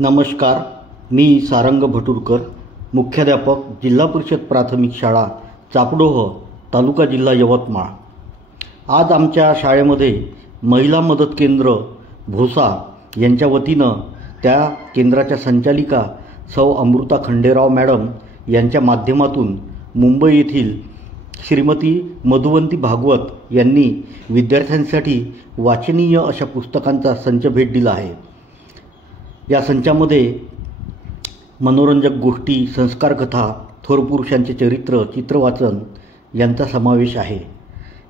नमस्कार, मी सारंग भटूरकर, मुख्याध्यापक, जिल्हा परिषद प्राथमिक शाळा चापडोह, तालुका जिल्हा यवतमाळ। आज आमच्या शाळेमध्ये महिला मदत केंद्र भोसा यांच्या वतीनं त्या केंद्राच्या संचालिका सौ अमृता खंडेराव मॅडम यांच्या माध्यमातून मुंबई येथील श्रीमती मधुवंती भागवत यांनी विद्यार्थ्यांसाठी वाचनीय अशा पुस्तकांचा संच भेट दिला आहे। या संचामध्ये मनोरंजक गोष्टी, संस्कार कथा, थोर पुरुषांचे चरित्र, चित्रवाचन यांचा समावेश आहे।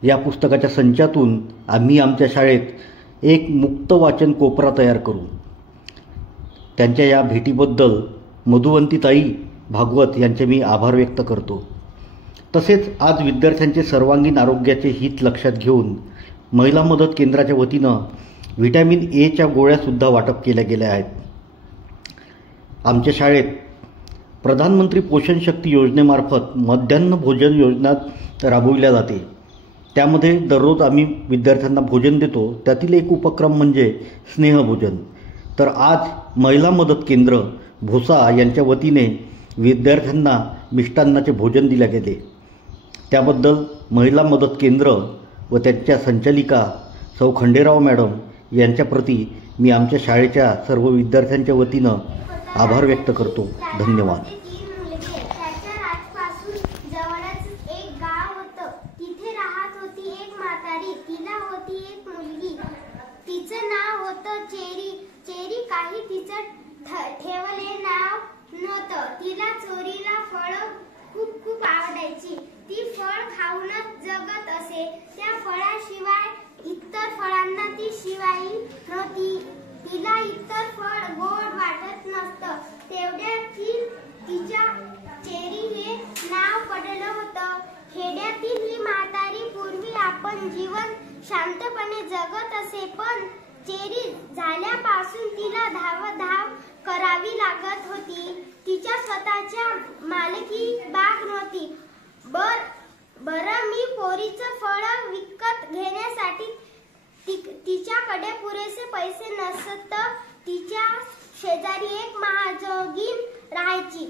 या पुस्तकाच्या संचातून आम्ही आमच्या शाळेत एक मुक्त वाचन कोपरा तयार करू। त्यांच्या या भेटीबद्दल मधुवंतीताई भागवत यांचे मी आभार व्यक्त करतो। तसेच आज विद्यार्थ्यांचे सर्वांगीण आरोग्याचे हित लक्षात घेऊन महिला मदत केंद्राच्या वतीनं व्हिटॅमिन एच्या गोळ्यासुद्धा वाटप केल्या गेल्या आहेत। आमच्या शाळेत प्रधानमंत्री पोषण शक्ती योजनेमार्फत मध्यान्ह भोजन योजना राबविल्या जाते। त्यामध्ये दररोज आम्ही विद्यार्थ्यांना भोजन देतो। त्यातील एक उपक्रम म्हणजे स्नेहभोजन। तर आज महिला मदत केंद्र भोसा यांच्या वतीने विद्यार्थ्यांना मिष्टान्नाचे भोजन दिले गेले। त्याबद्दल महिला मदत केंद्र व त्यांच्या संचालिका सौ खंडेराव मॅडम यांच्याप्रती मी आमच्या शाळेच्या सर्व विद्यार्थ्यांच्या वतीनं आभार व्यक्त करतो। धन्यवाद। ठेवले नाव नव्हतं। तिला चोरीला फळ खूप आवडायची। ती फळ खाऊनच जगत असे। त्या फळाशिवाय इतर फळांना ती शिवाई नव्हती। तिला इतर फळ गोड वाटत नसतं। तेवढ्यात तिच्या चेरी हे नाव पडलं होतं। खेड्यातील ही म्हातारी पूर्वी आपण जीवन शांतपणे जगत असे, पण चेरी झाल्यापासून तिला धाव करावी लागत होती। तिच्या स्वतःच्या मालकी बाग नव्हती। बरं मी पोरीचं फळ विकत घेण्यासाठी तिच्याकडे पुरेसे पैसे नसत। तिच्या शेजारी एक महाजोगीण राहायची।